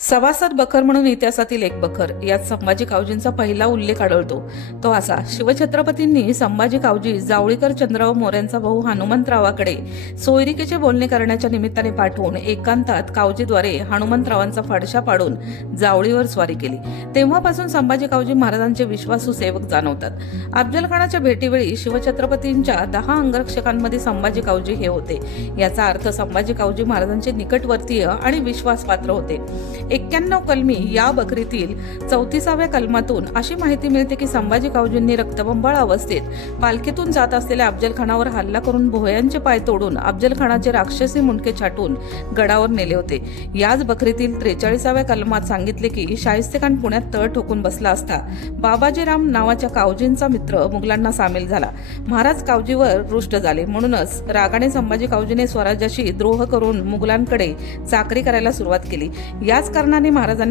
सभासद बखर म्हणून इतिहासातील एक बखर यात संभाजी कावजींचा पहिला उल्लेख आढळतो. तो असा: शिवछत्रपतींनी संभाजी कावजी जावळीकर चंद्रराव मोऱ्यांचा भाऊ हनुमंतरावाकडे सोयरिकेचे बोलणे करण्याच्या निमित्ताने पाठवून एकांतात कावजीद्वारे हनुमंतरावांचा फडशा पाडून जावळीवर स्वारी केली. तेव्हापासून संभाजी कावजी महाराजांचे विश्वासू सेवक जाणवतात. अफजलखानाच्या भेटीवेळी शिवछत्रपतींच्या 10 अंगरक्षकांमध्ये संभाजी कावजी हे होते. याचा अर्थ संभाजी कावजी महाराजांचे निकटवर्तीय आणि विश्वासपात्र होते. 91 कलमी या बकरीतील 34व्या कलमातून अशी माहिती मिळते की संभाजी कावजींनी रक्तबंबाळ अवस्थेत पालखीतून जात असलेल्या अफजलखानावर हल्ला करून भोयांचे पाय तोडून अफजलखानाचे राक्षसी मुंडके छाटून गडावर नेले होते. याच बकरीतील 43व्या कलमात सांगितले की शाहिस्तेखान पुण्यात तळ ठोकून बसला असता बाबाजीराम नावाच्या कावजींचा मित्र मुघलांना सामील झाला. महाराज कावजीवर रुष्ट झाले. म्हणूनच रागाने संभाजी कावजीने स्वराज्याशी द्रोह करून मुघलांकडे चाकरी करायला सुरुवात केली. याच कारणाने महाराजांनी